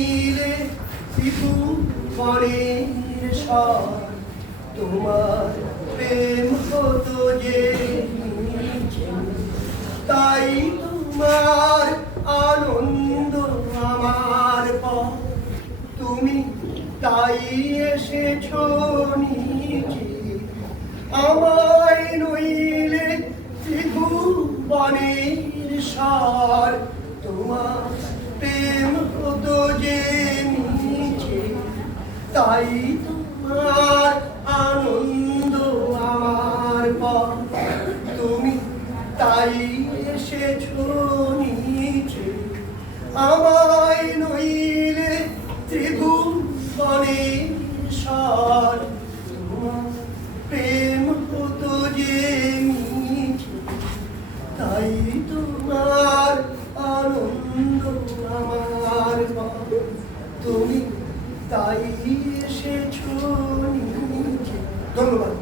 নইলে ত্রিভুবনের সার তোমার প্রেম হতো যে নিচে। তাই তোমার আনন্দ আমার পর, তুমি তাই এসেছো নিচে। আমায় নইলে ত্রিভুবনের সার তোমার প্রেম হতো যে নিচে। তাই তোমার আনন্দ আমার পর, তুমি তাই এসেছো নিচে। আমায় নইলে ত্রিভুবনের সার তোমার প্রেম হতো যে নিচে। তাই তোমার আনন্দ আমার পর, তুমি তাই এসেছো নিচে। ধন্যবাদ।